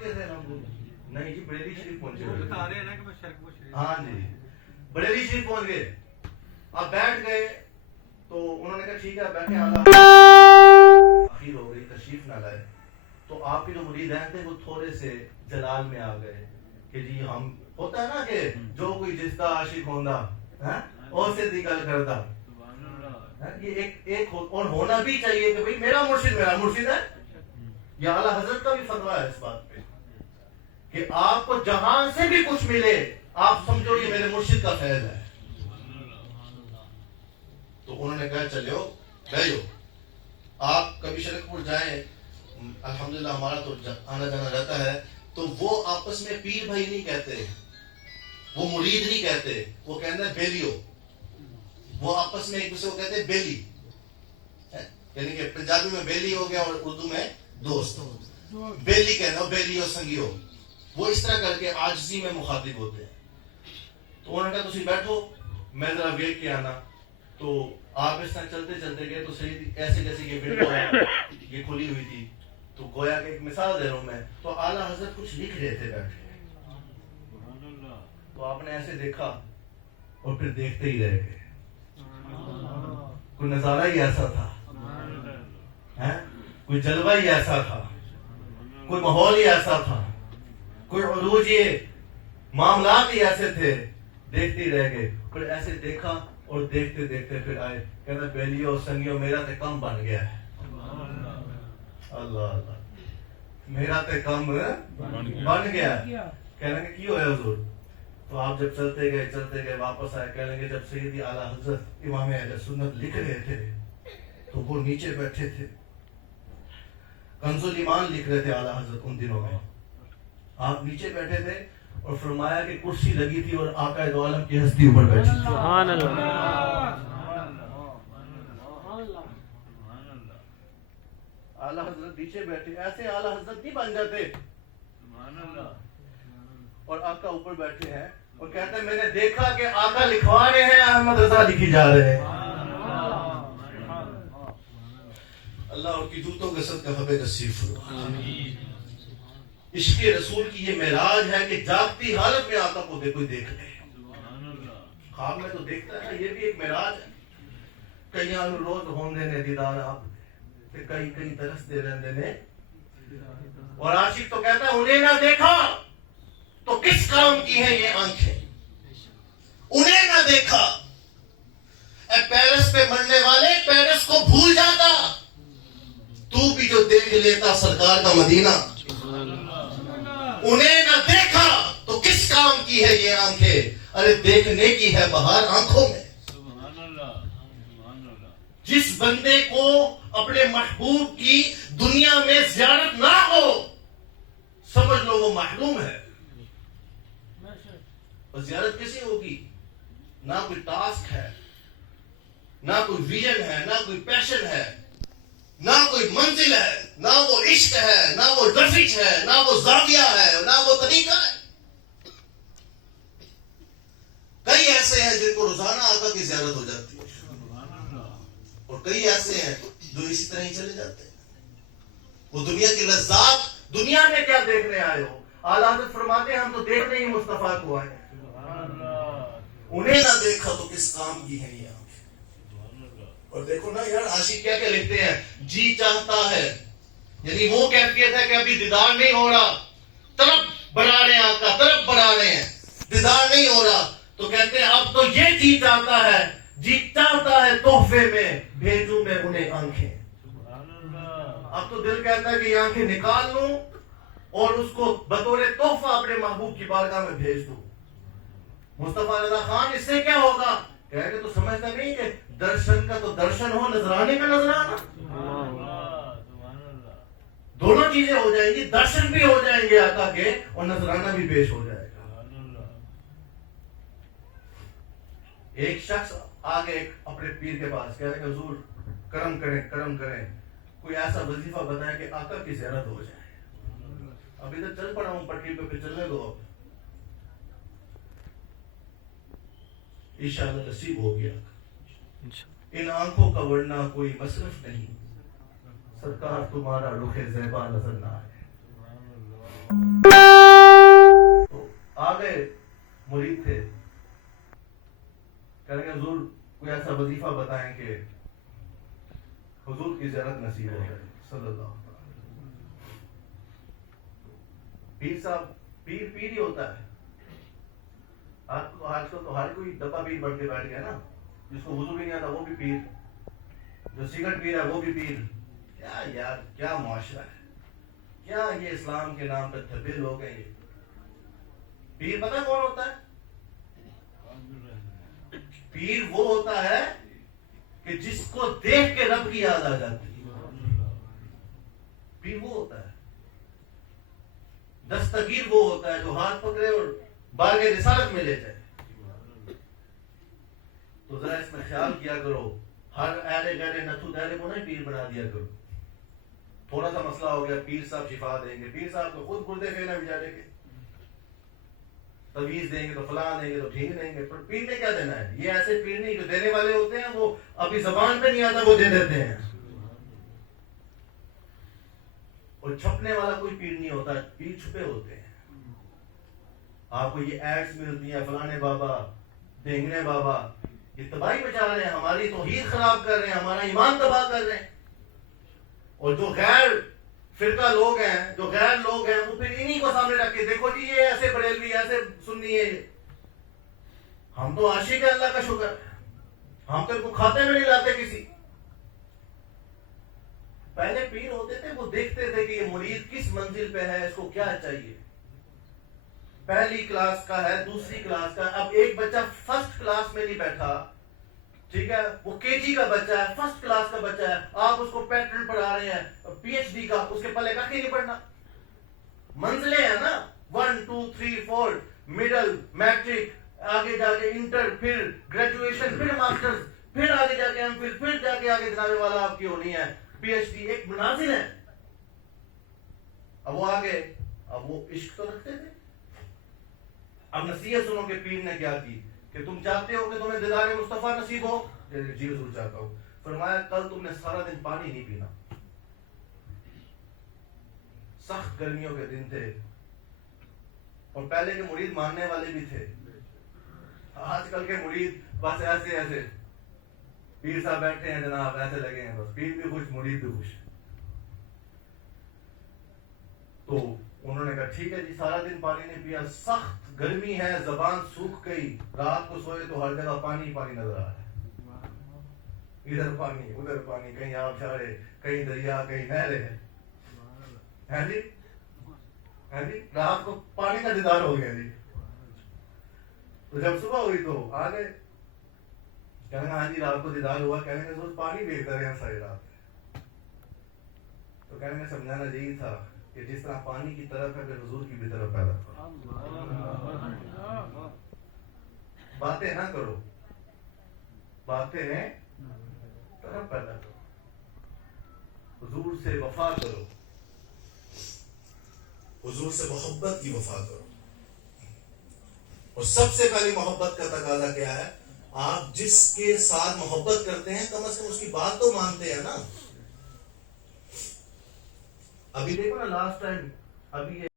پہنچ گئے تھے نہیں جی بریلی شریف پہنچے ہوئے بتا رہے ہیں نا کہ میں شرک و شریف. ہاں جی بریلی شریف پہنچ گئے. آپ بیٹھ گئے تو انہوں نے کہا ٹھیک ہے بیٹھے اعلیٰ اخیر ہو گئی تشریف نہ لائے. تو آپ کے جو مریدین تھے وہ تھوڑے سے جلال میں آ گئے کہ جی ہم ہوتا ہے نا کہ جو کوئی جس کا عاشق ہوندا اور سے نکل کرتا یہ ایک اور ہونا بھی چاہیے کہ بھئی میرا مرشد ہے. یہ اعلیٰ حضرت کا بھی فتویٰ ہے اس بات پہ کہ آپ کو جہاں سے بھی کچھ ملے آپ سمجھو یہ میرے مرشد کا فیض ہے. تو انہوں نے کہا چلو بیٹھو آپ کبھی شرک پور جائیں الحمدللہ ہمارا تو آنا جانا رہتا ہے تو وہ آپس میں پیر بھائی نہیں کہتے وہ مرید نہیں کہتے وہ کہتے ہیں بیلیو. وہ آپس میں ایک دوسرے کو کہتے ہیں بیلی یعنی کہ پنجابی میں بیلی ہو گیا اور اردو میں دوست بیلی کہنا بیلی اور سنگیو. وہ اس طرح کر کے عاجزی میں مخاطب ہوتے ہیں. تو انہوں نے کہا تسی بیٹھو میں ذرا ویٹ کے آنا. تو آپ اس طرح چلتے چلتے گئے تو صحیح ایسے جیسے یہ ونڈو ہے یہ کھلی ہوئی تھی تو گویا کہ ایک مثال دے رہا ہوں میں تو اعلیٰ حضرت کچھ لکھ رہے تھے بیٹھے. تو آپ نے ایسے دیکھا اور پھر دیکھتے ہی رہ گئے. کوئی نظارہ ہی ایسا تھا کوئی جلوہ ہی ایسا تھا کوئی ماحول ہی ایسا تھا کوئی عروج معاملات ہی ایسے تھے دیکھتے ہی رہ گئے. پھر ایسے دیکھا اور دیکھتے دیکھتے پھر آئے کہتا بیلیو سنگیو میرا تے کم بن گیا ہے. اللہ اللہ میرا تے کم بن گیا. کہنے کہ کی ہویا حضور. تو آپ جب چلتے گئے واپس آئے کہنے لگے جب سیدی اعلیٰ حضرت امام اہل سنت لکھ رہے تھے تو وہ نیچے بیٹھے تھے. کنز الایمان لکھ رہے تھے اعلیٰ حضرت ان دنوں میں. آپ نیچے بیٹھے تھے اور فرمایا کہ کرسی لگی تھی اور آقا دو عالم کی ہستی اوپر بیٹھی تھی. سبحان اللہ. اعلیٰ حضرت نیچے بیٹھے ایسے اعلیٰ حضرت نہیں بن جاتے اور آقا اوپر بیٹھے ہیں اور کہتے ہیں میں نے دیکھا کہ آقا لکھوا رہے ہیں احمد رضا لکھی جا رہے ہیں. اللہ اور کی جوتوں کے صدقہ حب نصیب فرمائے. عشق رسول کی یہ معراج ہے کہ جاگتی حالت میں آقا کو کوئی دیکھ لے. خواب میں تو دیکھتا ہے یہ بھی ایک معراج ہے. کئی روز ہوندے نے دیدار آپ تے کئی کئی درس دے رہندے نے اور عاشق تو کہتا ہے انہیں نہ دیکھا تو کس کام کی ہیں یہ آنکھیں. انہیں نہ دیکھا اے پیرس پہ مرنے والے پیرس کو بھول جاتا تو بھی جو دیکھ لیتا سرکار کا مدینہ. انہیں نہ دیکھا تو کس کام کی ہے یہ آنکھیں. ارے دیکھنے کی ہے بہار آنکھوں میں. جس بندے کو اپنے محبوب کی دنیا میں زیارت نہ ہو سمجھ لو وہ محروم ہے. اور زیارت کیسے ہوگی؟ نہ کوئی ٹاسک ہے نہ کوئی ویژن ہے نہ کوئی پیشن ہے نہ کوئی منزل ہے نہ وہ عشق ہے نہ وہ رفیق ہے نہ وہ زاویہ ہے نہ وہ طریقہ ہے. کئی ایسے ہیں جن کو روزانہ آقا کی زیارت ہو جاتی ہے اور کئی ایسے ہیں جو اسی طرح ہی چلے جاتے ہیں. وہ دنیا کی لذات دنیا میں کیا دیکھنے آئے ہو. اعلیٰ حضرت فرماتے ہیں ہم تو دیکھنے ہی مصطفیٰ کو آئے. انہیں نہ دیکھا تو کس کام کی ہے یہ آنکھیں. اور دیکھو نا یار عاشق کیا کیا لکھتے ہیں جی چاہتا ہے یعنی وہ کیفیت ہے کہ ابھی دیدار نہیں ہو رہا طرف بڑھا رہے ہیں آقا طرف بڑھا رہے ہیں دیدار نہیں ہو رہا تو کہتے ہیں اب تو یہ جی چاہتا ہے جی چاہتا ہے تحفے میں بھیجوں میں انہیں آنکھیں. اب تو دل کہتا ہے کہ یہ آنکھیں نکال لوں اور اس کو بطور تحفہ اپنے محبوب کی بارگاہ میں بھیج دوں. مصطفیٰ رضا خان اس سے کیا ہوگا کہہ کہ تو سمجھتا نہیں کہ درشن کا تو درشن ہو نذرانے کا نذرانہ. دونوں چیزیں ہو جائیں گی درشن بھی ہو جائیں گے آقا کے اور نذرانہ بھی پیش ہو جائے گا. ایک شخص آگے اپنے پیر کے پاس کہہ رہے کہ حضور کرم کریں کوئی ایسا وظیفہ بتائیں کہ آقا کی زیارت ہو جائے. ابھی تو چل پڑا ہوں پٹری پہ پھر چلنے دو. انشاءاللہ نصیب ہو گیا. ان آنکھوں کا ورنہ کوئی مصرف نہیں سرکار تمہارا رخ زیبا نظر نہ آئے. تو آ گئے مرید تھے، کہیں گے حضور کوئی ایسا وظیفہ بتائیں کہ حضور کی زیارت نصیب ہو جائے صلی اللہ علیہ وسلم۔ پیر صاحب پیر پیر ہی ہوتا ہے۔ آج کل تو ہر کوئی ڈبہ پیر بن کے بیٹھ گیا نا، جس کو وضو بھی نہیں آتا وہ بھی پیر، جو سگریٹ پی رہا ہے وہ بھی پیر۔ کیا یار، کیا معاشرہ ہے، کیا یہ اسلام کے نام پہ دھبے لوگ ہیں۔ یہ پیر پتہ کون ہوتا ہے؟ پیر وہ ہوتا ہے کہ جس کو دیکھ کے رب کی یاد آ جاتی ہے، پیر وہ ہوتا ہے۔ دستگیر وہ ہوتا ہے جو ہاتھ پکڑے اور باغ رسالت میں لے جائے۔ تو ذرا اس میں خیال کیا کرو، ہر اہل گہرے نتھو دہرے کو نہیں پیر بنا دیا کرو۔ تھوڑا سا مسئلہ ہو گیا، پیر صاحب شفا دیں گے، پیر صاحب تو خود گردے پھیرنا بیچارے کے، تویز دیں گے تو فلاں دیں گے تو ٹھیک دیں گے، پر پیر نے کیا دینا ہے؟ یہ ایسے پیر نہیں، جو دینے والے ہوتے ہیں وہ ابھی زبان پہ نہیں آتا وہ دے دیتے ہیں، اور چھپنے والا کوئی پیر نہیں ہوتا، پیر چھپے ہوتے ہیں۔ آپ کو یہ ایڈز ملتی ہیں، فلانے بابا، ڈینگنے بابا، یہ تباہی مچا رہے ہیں، ہماری توحید خراب کر رہے ہیں، ہمارا ایمان تباہ کر رہے ہیں۔ اور جو غیر فرقہ لوگ ہیں، جو غیر لوگ ہیں، وہ پھر انہی کو سامنے رکھ کے دیکھو جی یہ ایسے بریلوی، ایسے سنی ہے۔ ہم تو عاشق ہے، اللہ کا شکر، ہم تو ان کو کھاتے میں نہیں لاتے کسی۔ پہلے پیر ہوتے تھے، وہ دیکھتے تھے کہ یہ مرید کس منزل پہ ہے، اس کو کیا چاہیے، پہلی کلاس کا ہے، دوسری کلاس کا۔ اب ایک بچہ فرسٹ کلاس میں نہیں بیٹھا، ٹھیک ہے، وہ کے جی کا بچہ ہے، فرسٹ کلاس کا بچہ ہے، آپ اس کو پیٹرن پڑھا رہے ہیں پی ایچ ڈی کا، اس کے پلے کا نہیں پڑھنا۔ منزلیں ہیں نا، 1 2 3 4، مڈل، میٹرک، آگے جا کے انٹر، پھر گریجویشن، پھر ماسٹرز، پھر آگے جا کے ایم فل، پھر جا کے آگے جناب والا آپ کی ہونی ہے پی ایچ ڈی۔ ایک منازل ہے۔ اب وہ آگے، اب وہ عشق تو رکھتے تھے۔ اب نصیحت سنو کہ پیر نے کیا کی، کہ تم چاہتے ہو کہ تمہیں دیدار مصطفیٰ نصیب ہو؟ جی حضور چاہتا ہوں۔ فرمایا کل تم نے سارا دن پانی نہیں پینا، سخت گرمیوں کے دن تھے، اور پہلے کے مرید ماننے والے بھی تھے۔ آج کل کے مرید بس ایسے ایسے، پیر صاحب بیٹھے ہیں جناب، ایسے لگے ہیں، بس پیر بھی خوش، مرید بھی خوش۔ تو انہوں نے کہا ٹھیک ہے جی، سارا دن پانی نہیں پیا، سخت گرمی ہے، زبان سوکھ گئی، رات کو سوئے تو ہر جگہ پانی پانی نظر آ رہا ہے، ادھر پانی ادھر پانی، کہیں آبشارے، کہیں دریا، کہیں نہریں ہیں جی، ہے جی، رات کو پانی کا دیدار ہو گیا جی۔ تو جب صبح ہوئی تو آ گئے، کہنے ہاں جی رات کو دیدار ہوا، کہنے کے روز پانی دیکھتے رہے ساری رات۔ تو کہنے میں سمجھانا یہی تھا کہ جس طرح پانی کی طرف ہے پھر حضور کی بھی طرف پیدا کرو، باتیں نہ کرو، باتیں طرف پیدا کرو، حضور سے وفا کرو، حضور سے محبت کی وفا کرو۔ اور سب سے پہلی محبت کا تقاضا کیا ہے؟ آپ جس کے ساتھ محبت کرتے ہیں کم از کم اس کی بات تو مانتے ہیں نا۔ ابھی دیکھو نا لاسٹ ٹائم، ابھی